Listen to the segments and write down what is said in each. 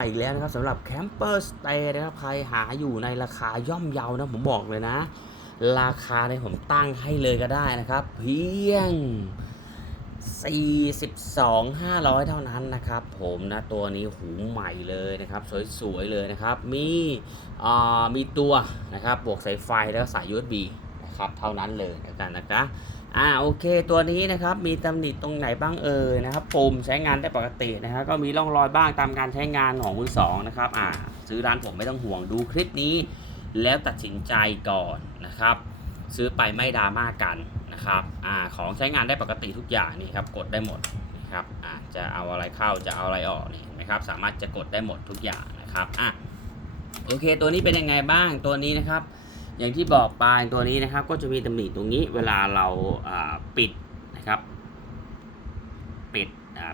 อีกแล้วนะครับสำหรับแคมเปอร์สเตย์นะครับใครหาอยู่ในราคาย่อมเยานะผมบอกเลยนะ ราคาเนี่ยผมตั้งให้เลยก็ได้นะครับ เพียง 42 500 เท่านั้นนะครับ ผมนะตัวนี้หูใหม่เลยนะครับ สวยๆเลยนะครับ มีอ่ามีตัวนะครับบวกสายไฟแล้วก็สาย USB นะครับเท่านั้นเลยกันนะคะ อ่าโอเคตัวนี้นะครับมีตำหนิตรงไหนบ้างเอ่ยนะครับปุ่มใช้งานได้ปกตินะครับก็มีร่องรอยบ้างตามการใช้งานของมือสองนะครับอ่าซื้อร้านผมไม่ต้องห่วงดูคลิปนี้ แล้วตัดสินใจก่อนนะครับ ซื้อไปไม่ดราม่ากันนะครับอ่าของใช้งานได้ปกติทุกอย่างนี่ครับกดได้หมดนะครับอ่าจะเอาอะไรเข้าจะเอาอะไรออกนี่นะครับสามารถจะกดได้หมดทุกอย่างนะครับอะโอเคตัวนี้เป็นยังไงบ้างตัวนี้นะครับ อย่างที่บอกไปตัวนี้นะครับ ก็จะมีตำหนิตรงนี้เวลาเราปิดนะครับปิด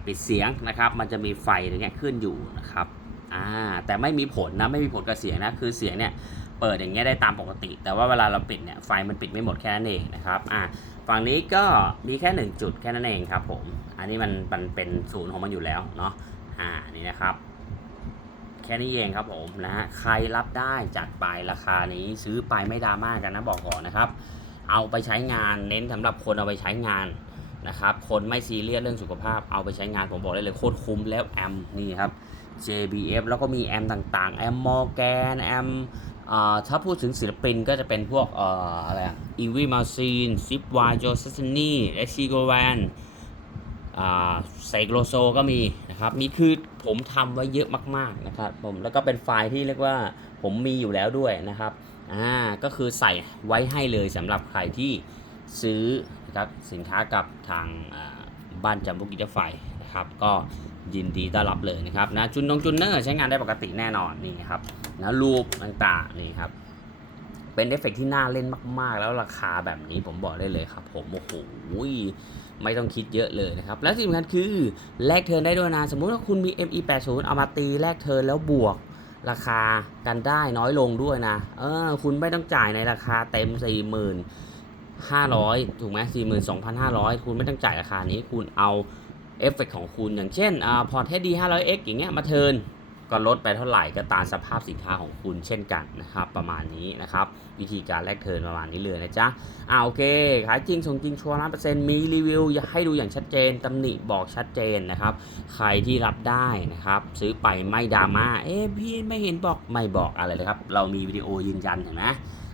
ปิดเสียงนะครับ มันจะมีไฟตรงเนี้ยขึ้นอยู่นะครับแต่ไม่มีผลนะไม่มีผลกับเสียงนะคือเสียงเนี่ยเปิดอย่างเงี้ยได้ตามปกติ แต่ว่าเวลาเราปิดเนี่ยไฟมันปิดไม่หมดแค่นั้นเองนะครับอะฝั่งนี้ก็มีแค่ 1 จุดแค่นั้นเองครับผมอันนี้มันมันเป็นศูนย์ของมันอยู่แล้วเนาะอ่านี่นะครับ แค่นี้เองครับผมนะฮะใครรับได้จัดไปราคานี้ซื้อไปไม่ดราม่ากันนะบอกก่อนนะครับ เอาไปใช้งานเน้นสำหรับคนเอาไปใช้งานนะครับคนไม่ซีเรียสเรื่องสุขภาพเอาไปใช้งานผมบอกได้เลยโคตรคุ้มแล้วแอมนี่ครับ JBF แล้วก็มีแอมต่างๆแอมมอร์แกนแอมถ้าพูดถึงศิลปินก็จะเป็นพวกอออะไรอะอีวีมาซีนซิปวายโจซัสนีเอชิโกแวน เซกโลโซก็มีนะครับมีคือผมทำไว้เยอะมากๆนะครับผมแล้วก็เป็นไฟล์ที่เรียกว่าผมมีอยู่แล้วด้วยนะครับอ่าก็คือใส่ไว้ให้เลยสำหรับใครที่ซื้อนะครับสินค้ากับทางบ้านจำบุกิจไฟนะครับก็ยินดีต้อนรับเลยนะครับนะจุนนงจุนเนอร์ใช้งานได้ปกติแน่นอนนี่ครับนะรูปต่างๆนี่ครับเป็นเอฟเฟกต์ที่น่าเล่นมากๆ แล้วราคาแบบนี้ผมบอกได้เลยครับผมโอ้โห ไม่ต้องคิดเยอะเลยนะครับ และที่งสำคัญคือแลกเทิร์นได้ด้วยนะ สมมุติว่าคุณมี ME80 เอามาตีแลกเทิร์นแล้วบวกราคากันได้น้อยลงด้วยนะ เออ คุณไม่ต้องจ่ายในราคาเต็ม4 5 0 0 ถูกไหม42,500 คุณไม่ต้องจ่ายราคานี้ คุณเอาเอฟเฟกต์ของคุณอย่างเช่นอ่าพอร์ต HD 500X อย่างเงี้ยมาเทิร์น ก็ลดไปเท่าไหร่ก็ตามสภาพสินค้าของคุณเช่นกันนะครับประมาณนี้นะครับวิธีการแลกเทินประมาณนี้เลยนะจ๊ะอ่าโอเค ขายจริงส่งจริงชัวร์ล้านเปอร์เซ็นต์มีรีวิวอยากให้ดูอย่างชัดเจนตำหนิบอกชัดเจนนะครับใครที่รับได้นะครับซื้อไปไม่ดราม่าเอ๊ะพี่ไม่เห็นบอกไม่บอกอะไรเลยครับเรามีวิดีโอยืนยันเห็นไหม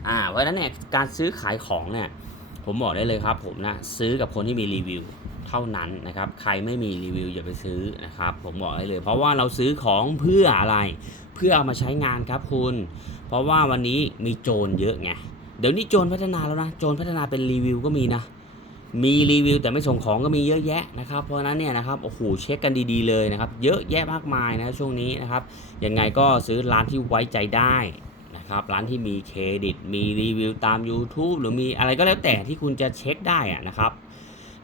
อ่าเพราะฉะนั้นเนี่ยการซื้อขายของเนี่ยผมบอกได้เลยครับผมนะซื้อกับคนที่มีรีวิว เท่านั้นนะครับ ใครไม่มีรีวิวอย่าไปซื้อนะครับ ผมบอกได้เลย เพราะว่าเราซื้อของเพื่ออะไร เพื่อเอามาใช้งานครับคุณ เพราะว่าวันนี้มีโจรเยอะไง เดี๋ยวนี้โจรพัฒนาแล้วนะ โจรพัฒนาเป็นรีวิวก็มีนะ มีรีวิวแต่ไม่ส่งของก็มีเยอะแยะนะครับ เพราะฉะนั้นเนี่ยนะครับ โอ้โห เช็คกันดีๆเลยนะครับ เยอะแยะมากมายนะช่วงนี้นะครับ ยังไงก็ซื้อร้านที่ไว้ใจได้นะครับร้านที่มีเครดิต มีรีวิวตาม YouTube หรือมีอะไรก็แล้วแต่ที่คุณจะเช็คได้อะนะครับ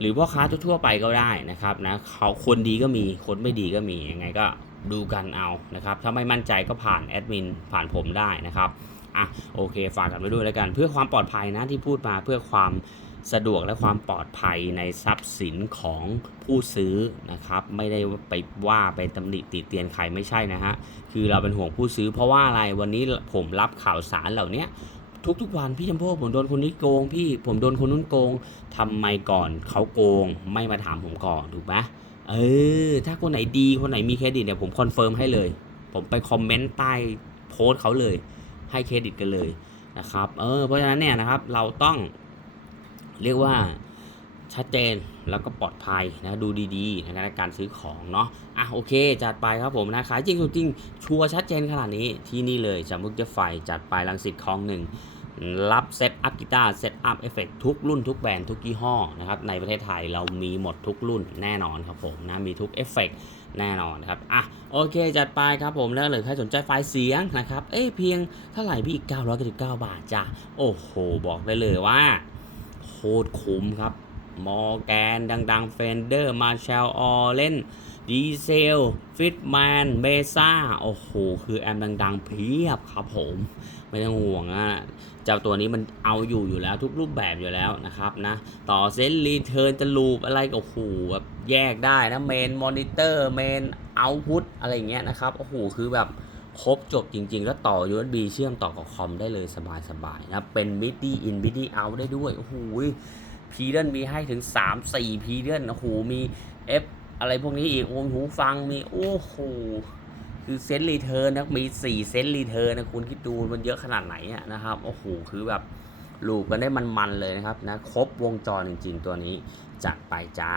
หรือพ่อค้าทั่วๆไปก็ได้นะครับนะเขาคนดีก็มีคนไม่ดีก็มียังไงก็ดูกันเอานะครับถ้าไม่มั่นใจก็ผ่านแอดมินผ่านผมได้นะครับอะโอเคฝากกันไว้ด้วยแล้วกัน เพื่อความปลอดภัยนะที่พูดมาเพื่อความสะดวกและความปลอดภัยในทรัพย์สินของผู้ซื้อนะครับ ไม่ได้ไปว่าไปตำหนิติเตียนใครไม่ใช่นะฮะคือเราเป็นห่วงผู้ซื้อ เพราะว่าอะไรวันนี้ผมรับข่าวสารเหล่านี้ ทุกๆวันพี่ชมพู่ผมโดนคนนี้โกง พี่ผมโดนคนนู้นโกงทำไมก่อนเขาโกงไม่มาถามผมก่อนถูกไหมเออ ถ้าคนไหนดีคนไหนมีเครดิตเนี่ยผมคอนเฟิร์มให้เลย ผมไปคอมเมนต์ใต้โพสต์เขาเลย ให้เครดิตกันเลยนะครับเออเพราะฉะนั้นเนี่ยนะครับเราต้องเรียกว่าชัดเจนแล้วก็ปลอดภัยนะดูดีๆในการซื้อของเนาะอะโอเค จัดไปครับผมนะขายจริงสุดจริงชัวร์ชัดเจนขนาดนี้ที่นี่เลยจามุกเจไฟจัดไปลังสิตคลองหนึ่ง รับเซตอัพกีตาร์เซตอัพเอฟเฟกทุกรุ่นทุกแบรนด์ทุกยี่ห้อนะครับในประเทศไทยเรามีหมดทุกรุ่นแน่นอนครับผมนะมีทุกเอฟเฟกแน่นอนครับอะโอเค จัดไปครับผมแล้วหรือใครสนใจไฟล์เสียงนะครับเอ้เพียงเท่าไหร่พี่อีก 999 บาทจ้ะโอ้โห บอกได้เลยว่าโคตรคุ้มครับมอร์แกนดังๆเฟนเดอร์มาเชลออเลน ดีเซล ฟิตแมน เบซ่า โอ้โห คือแอมดังๆเพียบครับผม ไม่ต้องห่วงอะเจ้าตัวนี้มันเอาอยู่อยู่แล้วทุกรูปแบบอยู่แล้วนะครับนะ ต่อเซนรีเทิร์นจะลูปอะไรก็โอ้โหแบบแยกได้นะเมนมอนิเตอร์เมนเอาพุตอะไรเงี้ยนะครับ โอ้โห คือแบบครบจบจริงๆก็ต่อ USB เชื่อมต่อกับคอมได้เลยสบายๆนะเป็น MIDI in MIDI out ได้ด้วย โอ้โหพีเดนมีให้ถึง 3 4 พีเดนโอ้โหมี F อะไรพวกนี้อีกโอ้หูฟังมีโอ้โหคือเซนต์รีเทิร์นนะมี4เซนต์รีเทิร์นนะคุณคิดดูมันเยอะขนาดไหนอะนะครับโอ้โหคือแบบลูกกันได้มันๆเลยนะครับนะครบวงจรจริง ๆ ตัวนี้จัดไปจ้า